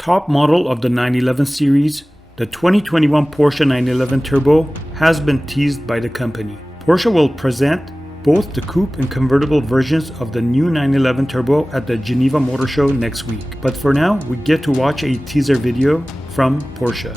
top model of the 911 series, the 2021 Porsche 911 Turbo has been teased by the company. Porsche will present both the coupe and convertible versions of the new 911 Turbo at the Geneva Motor Show next week. But for now, we get to watch a teaser video from Porsche.